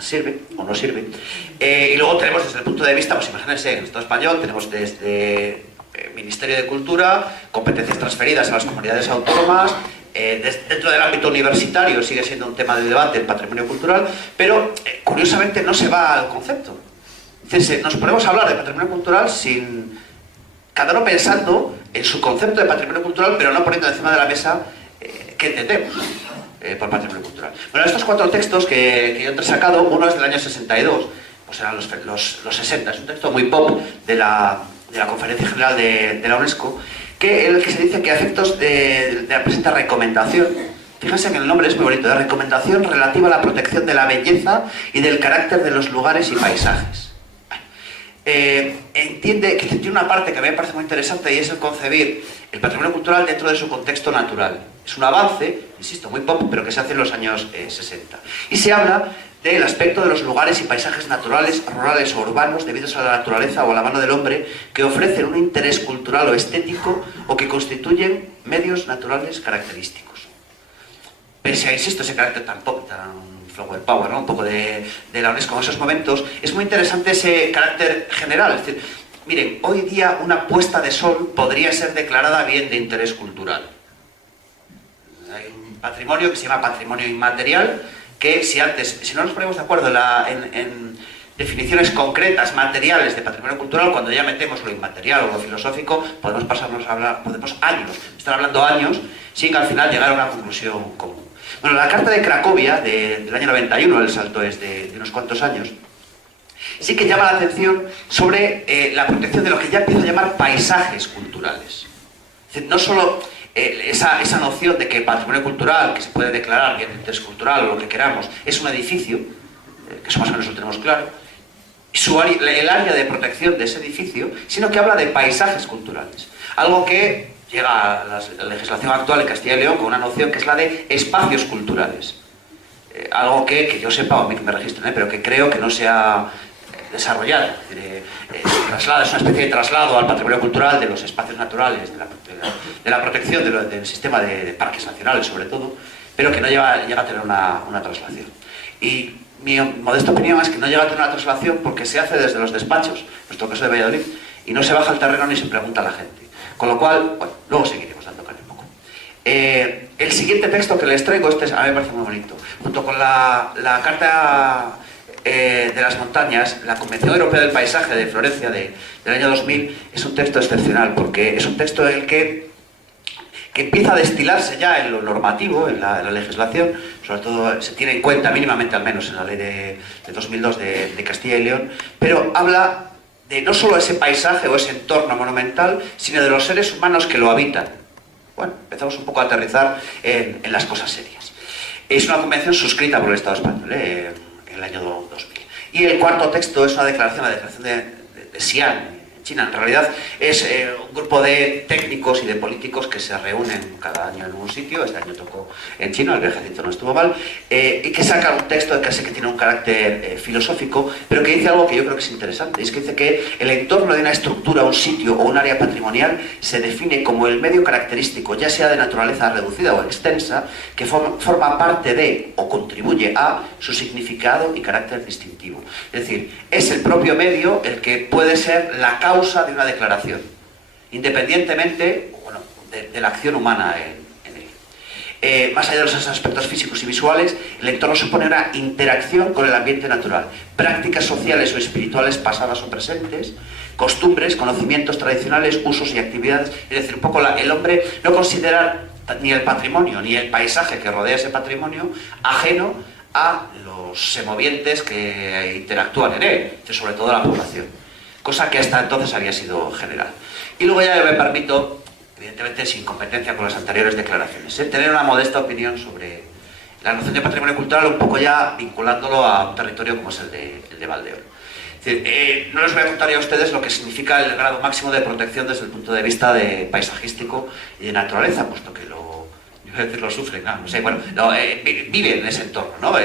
sirve o no sirve. Y luego tenemos desde el punto de vista, pues imagínense, en el Estado español tenemos desde Ministerio de Cultura, competencias transferidas a las comunidades autónomas, dentro del ámbito universitario sigue siendo un tema de debate el patrimonio cultural, pero curiosamente no se va al concepto. Es decir, nos ponemos a hablar de patrimonio cultural sin cada uno pensando en su concepto de patrimonio cultural, pero no poniendo encima de la mesa qué entendemos por patrimonio cultural. Bueno, estos 4 textos que yo he sacado, uno es del año 62, pues eran los 60, es un texto muy pop de la Conferencia General de la UNESCO, en el que se dice que a efectos de la presente recomendación, fíjense que el nombre es muy bonito, de recomendación relativa a la protección de la belleza y del carácter de los lugares y paisajes. Entiende que tiene una parte que a mí me parece muy interesante y es el concebir el patrimonio cultural dentro de su contexto natural. Es un avance, insisto, muy pop, pero que se hace en los años 60. Y se habla del aspecto de los lugares y paisajes naturales, rurales o urbanos, debidos a la naturaleza o a la mano del hombre, que ofrecen un interés cultural o estético o que constituyen medios naturales característicos. Pese a, insisto, ese carácter tan pop, tan flower power, ¿no? Un poco de la UNESCO en esos momentos, es muy interesante ese carácter general. Es decir, miren, hoy día una puesta de sol podría ser declarada bien de interés cultural. Hay un patrimonio que se llama patrimonio inmaterial, que si no nos ponemos de acuerdo en definiciones concretas, materiales de patrimonio cultural, cuando ya metemos lo inmaterial o lo filosófico, podemos pasarnos a hablar, podemos estar hablando años, sin al final llegar a una conclusión común. Bueno, la Carta de Cracovia, del año 91, el salto es de unos cuantos años, sí que llama la atención sobre la protección de lo que ya empiezo a llamar paisajes culturales. Es decir, no solo esa noción de que el patrimonio cultural, que se puede declarar bien de interés cultural o lo que queramos, es un edificio, que eso más o menos lo tenemos claro, el área de protección de ese edificio, sino que habla de paisajes culturales. Algo que llega a la legislación actual en Castilla y León con una noción que es la de espacios culturales. Algo que yo sepa, o a mí que me registren, pero que creo que no se ha desarrollado. Es una especie de traslado al patrimonio cultural de los espacios naturales, de la protección del sistema de parques nacionales, sobre todo, pero que no llega a tener una traslación. Y mi modesta opinión es que no llega a tener una traslación porque se hace desde los despachos, en nuestro caso de Valladolid, y no se baja al terreno ni se pregunta a la gente. Con lo cual, bueno, luego seguiremos dando caña un poco. El siguiente texto que les traigo, a mí me parece muy bonito. Junto con la Carta de las Montañas, la Convención Europea del Paisaje de Florencia del año 2000, es un texto excepcional, porque es un texto en el que empieza a destilarse ya en lo normativo, en la legislación, sobre todo se tiene en cuenta mínimamente, al menos en la ley de 2002 de Castilla y León, pero habla de no solo ese paisaje o ese entorno monumental, sino de los seres humanos que lo habitan. Bueno, empezamos un poco a aterrizar en las cosas serias. Es una convención suscrita por el Estado español en el año 2000. Y el cuarto texto es una declaración, la declaración de Xi'an, en China. En realidad es un grupo de técnicos y de políticos que se reúnen cada año en un sitio. Este año tocó en China, el viajecito no estuvo mal, y que sacan un texto que sé que tiene un carácter filosófico, pero que dice algo que yo creo que es interesante. Es que dice que el entorno de una estructura, un sitio o un área patrimonial se define como el medio característico, ya sea de naturaleza reducida o extensa, que forma parte de o contribuye a su significado y carácter distintivo. Es decir, es el propio medio el que puede ser la causa de una declaración, independientemente, bueno, de la acción humana en él. Más allá de los aspectos físicos y visuales, el entorno supone una interacción con el ambiente natural, prácticas sociales o espirituales pasadas o presentes, costumbres, conocimientos tradicionales, usos y actividades. Es decir, un poco el hombre no considera ni el patrimonio ni el paisaje que rodea ese patrimonio ajeno a los semovientes que interactúan en él, sobre todo la población, cosa que hasta entonces había sido general. Y luego ya me permito, evidentemente sin competencia con las anteriores declaraciones, tener una modesta opinión sobre la noción de patrimonio cultural, un poco ya vinculándolo a un territorio como es el de Valdeoro. Es decir, no les voy a contar ya a ustedes lo que significa el grado máximo de protección desde el punto de vista de paisajístico y de naturaleza, puesto que lo sufren, no sé, bueno, viven en ese entorno, ¿no?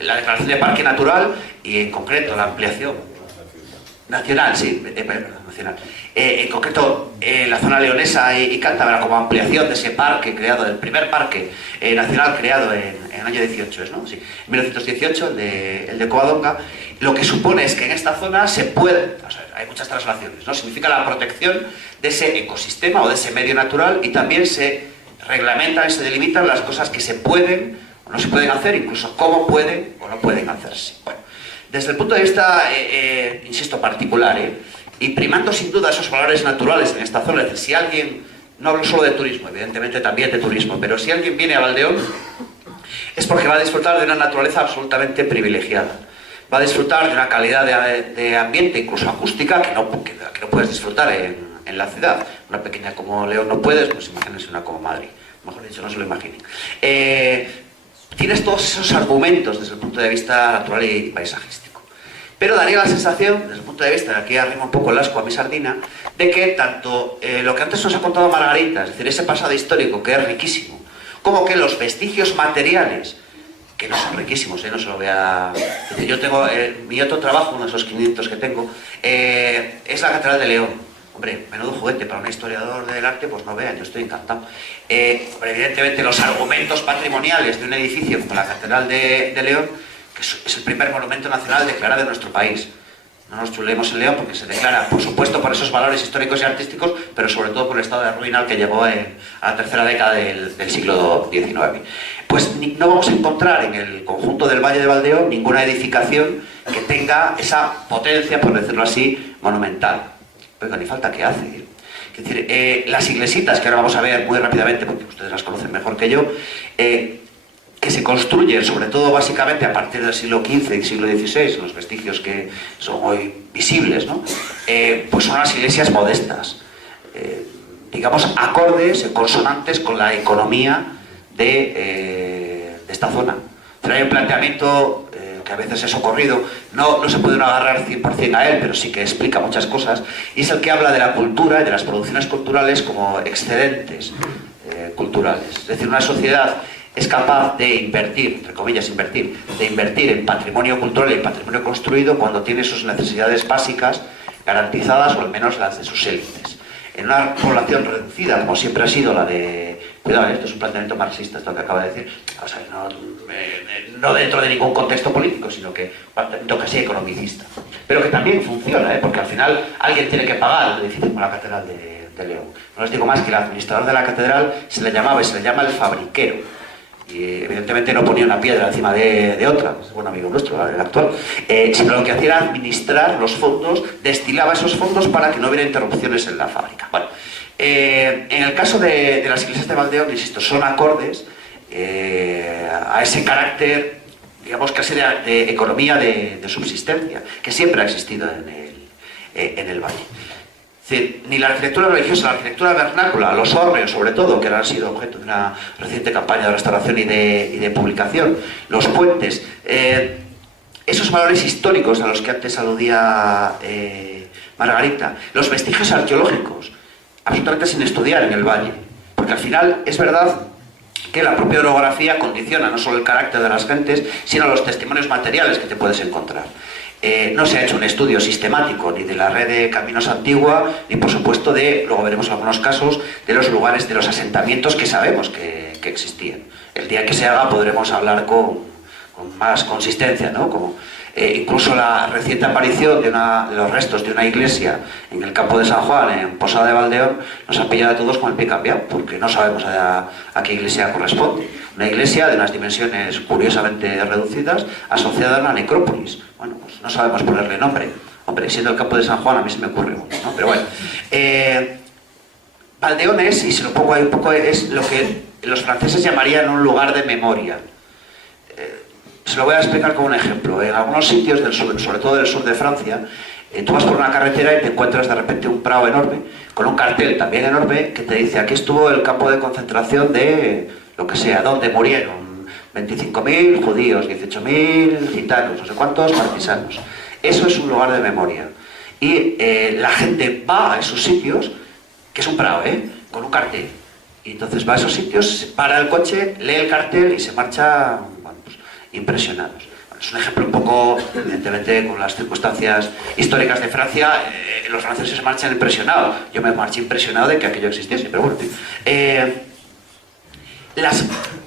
La declaración de parque natural y en concreto la ampliación. Nacional, sí, nacional. En concreto, la zona leonesa y cántabra como ampliación de ese parque creado, del primer parque nacional creado en el año 18, ¿no? Sí, en 1918, el de Covadonga, lo que supone es que en esta zona se puede, o sea, hay muchas traslaciones, ¿no? Significa la protección de ese ecosistema o de ese medio natural, y también se reglamentan y se delimitan las cosas que se pueden o no se pueden hacer, incluso cómo pueden o no pueden hacerse. Bueno, desde el punto de vista, insisto, particular, y primando sin duda esos valores naturales en esta zona, es decir, si alguien, no hablo solo de turismo, evidentemente también de turismo, pero si alguien viene a Valdeón es porque va a disfrutar de una naturaleza absolutamente privilegiada, va a disfrutar de una calidad de ambiente, incluso acústica, que no puedes disfrutar en la ciudad. Una pequeña como León no puedes, pues imagínense una como Madrid, mejor dicho, no se lo imaginen. Tienes todos esos argumentos desde el punto de vista natural y paisajístico. Pero daría la sensación, desde el punto de vista, de aquí arrima un poco el asco a mi sardina, de que tanto lo que antes nos ha contado Margarita, es decir, ese pasado histórico que es riquísimo, como que los vestigios materiales, que no son riquísimos, no se lo voy a... Es decir, yo tengo, mi otro trabajo, uno de esos 500 que tengo, es la Catedral de León. Hombre, menudo juguete para un historiador del arte, pues no vean, yo estoy encantado. Evidentemente los argumentos patrimoniales de un edificio como la Catedral de León, que es el primer monumento nacional declarado en nuestro país. No nos chulemos en León porque se declara, por supuesto, por esos valores históricos y artísticos, pero sobre todo por el estado de ruina al que llegó a la tercera década del siglo XIX. Pues no vamos a encontrar en el conjunto del Valle de Valdeón ninguna edificación que tenga esa potencia, por decirlo así, monumental. Oiga, ni falta que hace. Es decir, las iglesitas, que ahora vamos a ver muy rápidamente, porque ustedes las conocen mejor que yo, que se construyen, sobre todo básicamente a partir del siglo XV y siglo XVI, los vestigios que son hoy visibles, ¿no? Pues son las iglesias modestas, digamos, acordes, consonantes con la economía de esta zona. Trae un planteamiento que a veces es socorrido, no se puede agarrar 100% a él, pero sí que explica muchas cosas, y es el que habla de la cultura y de las producciones culturales como excedentes culturales. Es decir, una sociedad es capaz de invertir, entre comillas invertir, de invertir en patrimonio cultural y en patrimonio construido cuando tiene sus necesidades básicas garantizadas, o al menos las de sus élites. En una población reducida, como siempre ha sido la de... Cuidado, esto es un planteamiento marxista, esto que acaba de decir. O sea, no dentro de ningún contexto político, sino que un planteamiento casi economicista. Pero que también funciona, porque al final alguien tiene que pagar el edificio como la Catedral de León. No les digo más que el administrador de la catedral se le llamaba y se le llama el fabriquero. Y evidentemente no ponía una piedra encima de otra, es un buen amigo nuestro, el actual, sino lo que hacía era administrar los fondos, destilaba esos fondos para que no hubiera interrupciones en la fábrica. Bueno, en el caso de las iglesias de Valdeón, insisto, son acordes a ese carácter, digamos, casi de economía de subsistencia, que siempre ha existido en el valle. Es decir, ni la arquitectura religiosa, la arquitectura vernácula, los hórreos sobre todo, que ahora han sido objeto de una reciente campaña de restauración y de publicación, los puentes, esos valores históricos a los que antes aludía Margarita, los vestigios arqueológicos, absolutamente sin estudiar en el valle, porque al final es verdad que la propia orografía condiciona no solo el carácter de las gentes, sino los testimonios materiales que te puedes encontrar. No se ha hecho un estudio sistemático ni de la red de caminos antigua, ni por supuesto luego veremos algunos casos, de los lugares, de los asentamientos que sabemos que existían. El día que se haga podremos hablar con más consistencia, ¿no? Como, incluso la reciente aparición de los restos de una iglesia en el campo de San Juan, en Posada de Valdeón, nos ha pillado a todos con el pie cambiado, porque no sabemos a qué iglesia corresponde. Una iglesia de unas dimensiones curiosamente reducidas, asociada a una necrópolis. Bueno, pues no sabemos ponerle nombre. Hombre, siendo el campo de San Juan a mí se me ocurre uno, ¿no? Pero bueno, Valdeón es, y se lo pongo ahí un poco, es lo que los franceses llamarían un lugar de memoria. Se lo voy a explicar con un ejemplo. En algunos sitios del sur, sobre todo del sur de Francia, tú vas por una carretera y te encuentras de repente un prado enorme, con un cartel también enorme que te dice: aquí estuvo el campo de concentración de lo que sea, donde murieron 25.000 judíos, 18.000 gitanos, no sé cuántos partisanos. Eso es un lugar de memoria. Y la gente va a esos sitios, que es un prado, con un cartel. Y entonces va a esos sitios, se para el coche, lee el cartel y se marcha, bueno, pues, impresionados. es un ejemplo un poco, evidentemente, con las circunstancias históricas de Francia, los franceses marchan impresionados. Yo me marché impresionado de que aquello existiese, pero bueno,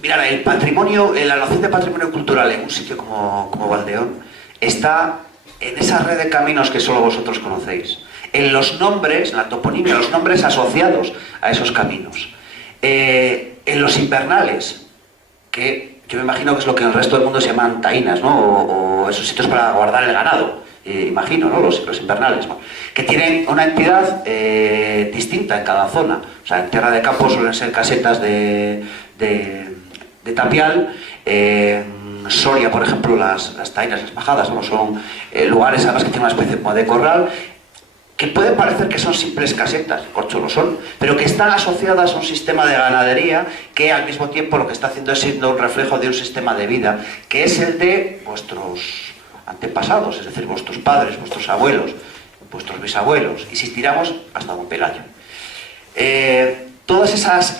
mirad, el patrimonio, la noción de patrimonio cultural en un sitio como Valdeón está en esa red de caminos que solo vosotros conocéis, en los nombres, en la toponimia, los nombres asociados a esos caminos, en los invernales, que yo me imagino que es lo que en el resto del mundo se llaman taínas, ¿no? O esos sitios para guardar el ganado, imagino, ¿no? Los invernales, ¿no? Que tienen una entidad distinta en cada zona. O sea, en Tierra de Campo suelen ser casetas de tapial. Soria, por ejemplo, las taínas, las majadas, ¿no? Son lugares además que tienen una especie como de corral, que pueden parecer que son simples casetas, de corcho lo son, pero que están asociadas a un sistema de ganadería que al mismo tiempo lo que está haciendo es siendo un reflejo de un sistema de vida, que es el de vuestros antepasados, es decir, vuestros padres, vuestros abuelos, vuestros bisabuelos, y si estiramos hasta Don Pelayo. Todas esas